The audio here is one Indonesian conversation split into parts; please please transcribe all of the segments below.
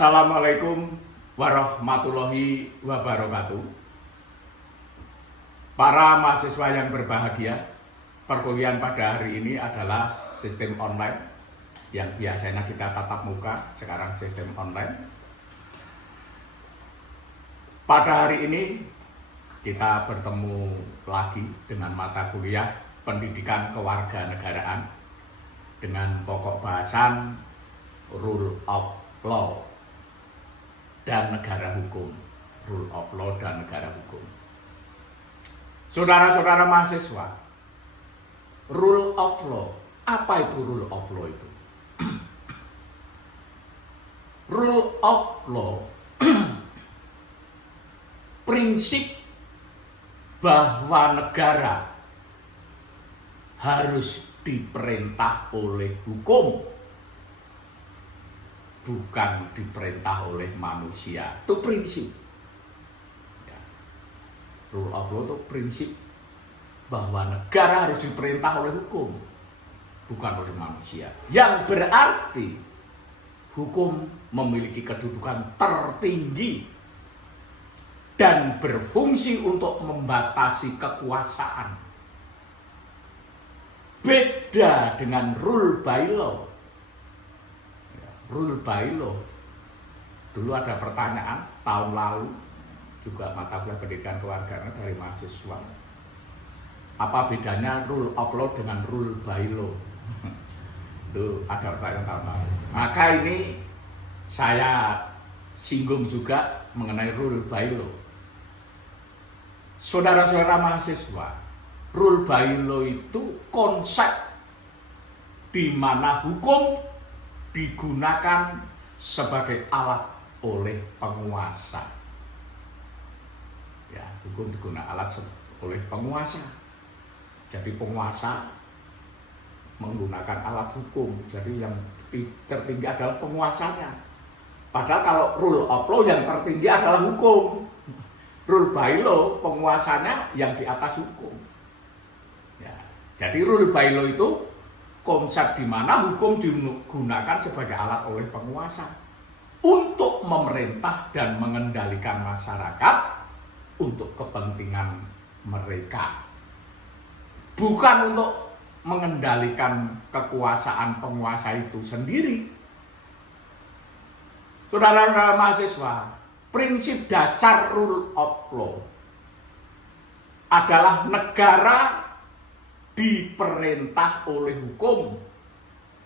Assalamualaikum warahmatullahi wabarakatuh. Para mahasiswa yang berbahagia, perkuliahan pada hari ini adalah sistem online. Yang biasanya kita tatap muka, sekarang sistem online. Pada hari ini kita bertemu lagi dengan mata kuliah pendidikan kewarganegaraan dengan pokok bahasan Rule of Law dan negara hukum. Rule of Law dan negara hukum. Saudara-saudara mahasiswa, Rule of Law, apa itu Rule of Law itu? Rule of Law prinsip bahwa negara harus diperintah oleh hukum, bukan diperintah oleh manusia. Itu prinsip. Ya. Rule of Law itu prinsip bahwa negara harus diperintah oleh hukum, bukan oleh manusia. Yang berarti hukum memiliki kedudukan tertinggi dan berfungsi untuk membatasi kekuasaan. Beda dengan rule by law. Rule by law. Dulu ada pertanyaan tahun lalu juga mata kuliah pendidikan kewarganegaraan dari mahasiswa. Apa bedanya rule of law dengan rule by law? Itu ada pertanyaan tahun lalu. Maka ini saya singgung juga mengenai rule by law. Saudara-saudara mahasiswa, rule by law itu konsep di mana hukum digunakan sebagai alat oleh penguasa. Ya, hukum digunakan alat oleh penguasa. Jadi penguasa menggunakan alat hukum. Jadi yang tertinggi adalah penguasanya. Padahal kalau rule of law yang tertinggi adalah hukum. Rule by law penguasanya yang di atas hukum. Ya, jadi rule by law itu konsep di mana hukum digunakan sebagai alat oleh penguasa untuk memerintah dan mengendalikan masyarakat untuk kepentingan mereka, bukan untuk mengendalikan kekuasaan penguasa itu sendiri. Saudara-saudara mahasiswa, prinsip dasar rule of law adalah negara diperintah oleh hukum,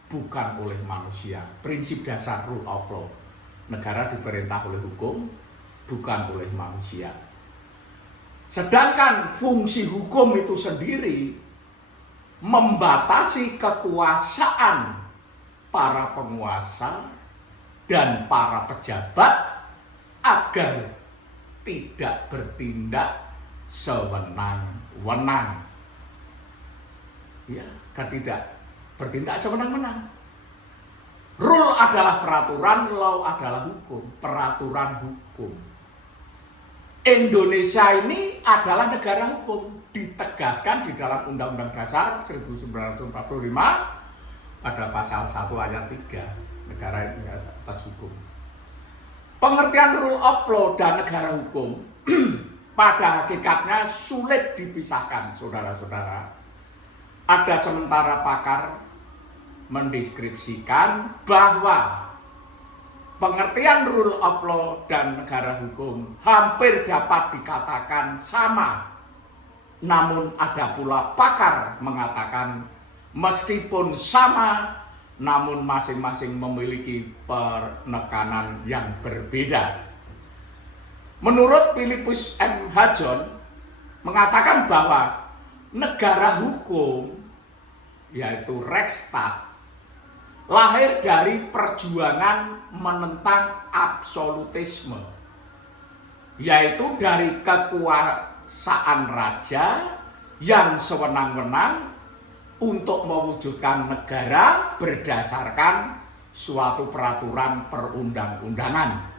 bukan oleh manusia. Prinsip dasar rule of law, negara diperintah oleh hukum, bukan oleh manusia. Sedangkan fungsi hukum itu sendiri membatasi kekuasaan para penguasa dan para pejabat agar tidak bertindak sewenang-wenang. Ya, tidak bertindak sewenang-wenang. Rule adalah peraturan, law adalah hukum, peraturan hukum. Indonesia ini adalah negara hukum, ditegaskan di dalam Undang-Undang Dasar 1945 pada pasal 1 ayat 3, negara ini atas hukum. Pengertian rule of law dan negara hukum pada hakikatnya sulit dipisahkan, saudara-saudara. Ada sementara pakar mendeskripsikan bahwa pengertian rule of law dan negara hukum hampir dapat dikatakan sama. Namun ada pula pakar mengatakan meskipun sama, namun masing-masing memiliki penekanan yang berbeda. Menurut Philippus M. Hajon mengatakan bahwa negara hukum, yaitu Rechtsstaat, lahir dari perjuangan menentang absolutisme, yaitu dari kekuasaan raja yang sewenang-wenang untuk mewujudkan negara berdasarkan suatu peraturan perundang-undangan.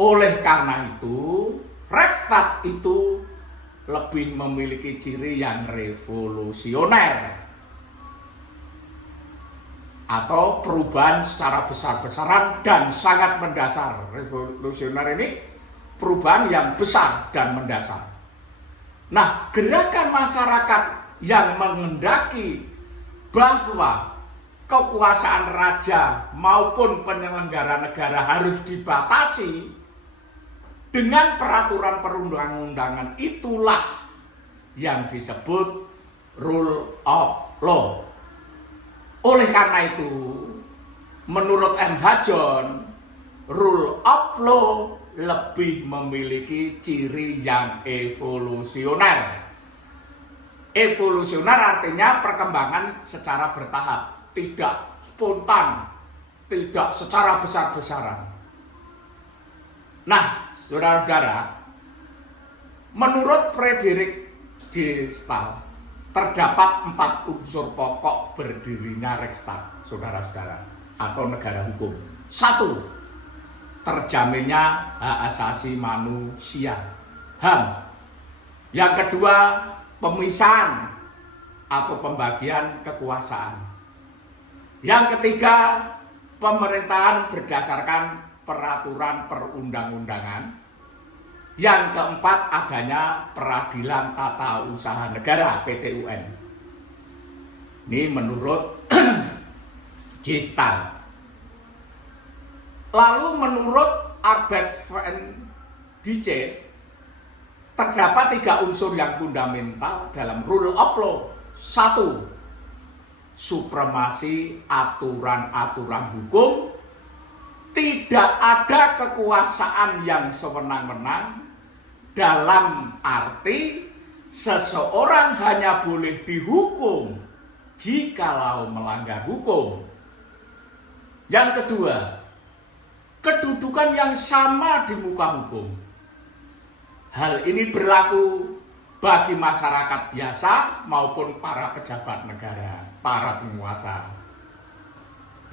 Oleh karena itu, Rechtsstaat itu lebih memiliki ciri yang revolusioner. atau perubahan secara besar-besaran dan sangat mendasar. Revolusioner ini perubahan yang besar dan mendasar. Nah, gerakan masyarakat yang menghendaki bahwa kekuasaan raja maupun penyelenggara negara harus dibatasi dengan peraturan perundang-undangan, itulah yang disebut rule of law. Oleh karena itu, menurut M. John, rule of law lebih memiliki ciri yang evolusioner. Evolusioner artinya perkembangan secara bertahap, tidak spontan, tidak secara besar-besaran. Nah, saudara-saudara, menurut Frederick D. Stahl, terdapat 4 unsur pokok berdirinya Reichstag, saudara-saudara, atau negara hukum. 1. Terjaminnya hak asasi manusia, HAM. Yang kedua, pemisahan atau pembagian kekuasaan. Yang ketiga, pemerintahan berdasarkan peraturan perundang-undangan. Yang keempat, adanya peradilan tata usaha negara (PTUN). Ini menurut J. Stahl. Lalu menurut Albert van Dijk, terdapat 3 unsur yang fundamental dalam rule of law. 1. Supremasi aturan-aturan hukum. Tidak ada kekuasaan yang sewenang-wenang, dalam arti seseorang hanya boleh dihukum jikalau melanggar hukum. Yang kedua, kedudukan yang sama di muka hukum. Hal ini berlaku bagi masyarakat biasa maupun para pejabat negara, para penguasa.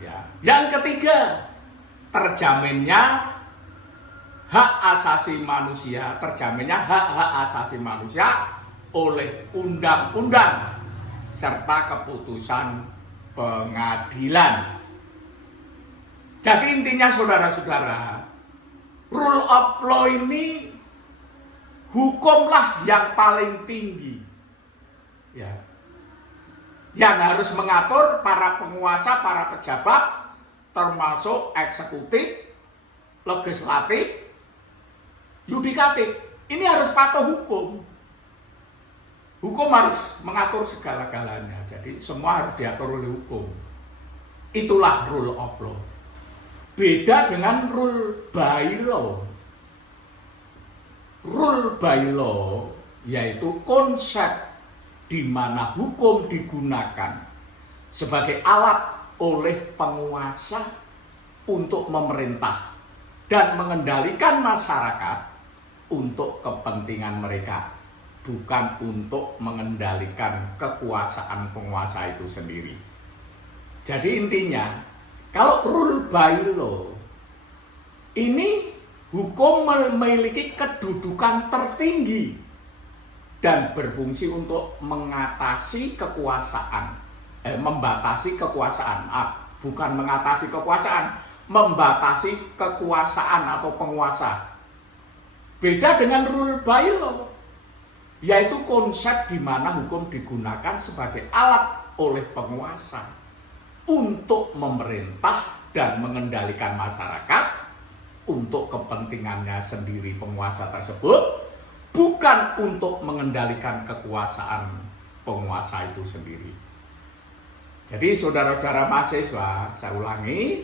Ya. Yang ketiga, terjaminnya hak asasi manusia, hak asasi manusia oleh undang-undang serta keputusan pengadilan. Jadi intinya saudara-saudara, rule of law ini hukumlah yang paling tinggi, ya, yang harus mengatur para penguasa, para pejabat, termasuk eksekutif, legislatif, yudikatif. Ini harus patuh hukum. Hukum harus mengatur segala-galanya. Jadi semua harus diatur oleh hukum. Itulah rule of law. Beda dengan rule by law. Rule by law yaitu konsep di mana hukum digunakan sebagai alat oleh penguasa untuk memerintah dan mengendalikan masyarakat untuk kepentingan mereka, bukan untuk mengendalikan kekuasaan penguasa itu sendiri. Jadi intinya, kalau rule by law ini hukum memiliki kedudukan tertinggi dan berfungsi untuk mengatasi kekuasaan. Membatasi kekuasaan, bukan mengatasi kekuasaan, membatasi kekuasaan atau penguasa. Beda dengan rule by law, yaitu konsep di mana hukum digunakan sebagai alat oleh penguasa untuk memerintah dan mengendalikan masyarakat untuk kepentingannya sendiri penguasa tersebut, bukan untuk mengendalikan kekuasaan penguasa itu sendiri. Jadi saudara-saudara mahasiswa, saya ulangi,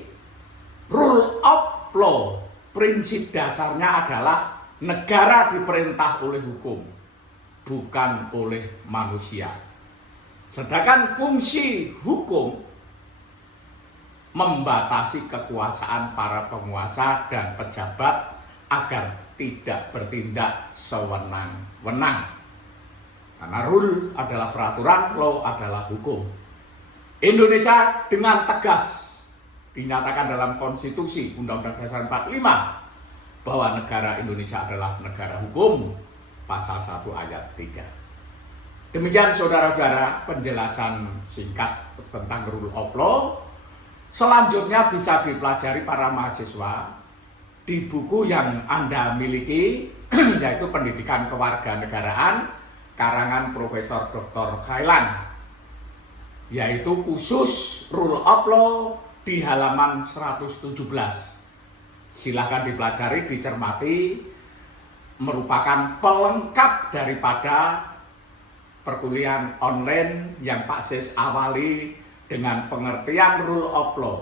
rule of law, prinsip dasarnya adalah negara diperintah oleh hukum, bukan oleh manusia. Sedangkan fungsi hukum membatasi kekuasaan para penguasa dan pejabat agar tidak bertindak sewenang-wenang. Karena rule adalah peraturan, law adalah hukum. Indonesia dengan tegas dinyatakan dalam konstitusi Undang-Undang Dasar 45 bahwa negara Indonesia adalah negara hukum, pasal 1 ayat 3. Demikian saudara-saudara penjelasan singkat tentang rule of law. Selanjutnya bisa dipelajari para mahasiswa di buku yang Anda miliki, yaitu Pendidikan Kewarganegaraan karangan Profesor Dr. Khailan, yaitu khusus Rule of Law di halaman 117. Silahkan dipelajari, dicermati, merupakan pelengkap daripada perkuliahan online yang Pak Sis awali dengan pengertian Rule of Law.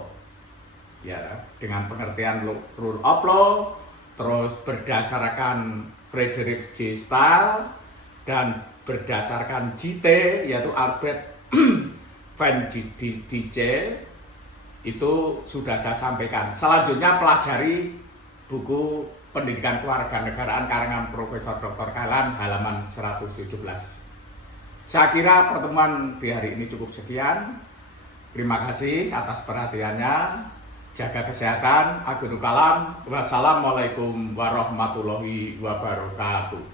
Ya, dengan pengertian Rule of Law, terus berdasarkan Frederick J. Stahl dan berdasarkan JT, yaitu Albert Van DJ, itu sudah saya sampaikan. Selanjutnya pelajari buku Pendidikan Kewarganegaraan karangan Profesor Dr. Khailan halaman 117. Saya kira pertemuan di hari ini cukup sekian. Terima kasih atas perhatiannya. Jaga kesehatan. Akhirul kalam. Wassalamualaikum warahmatullahi wabarakatuh.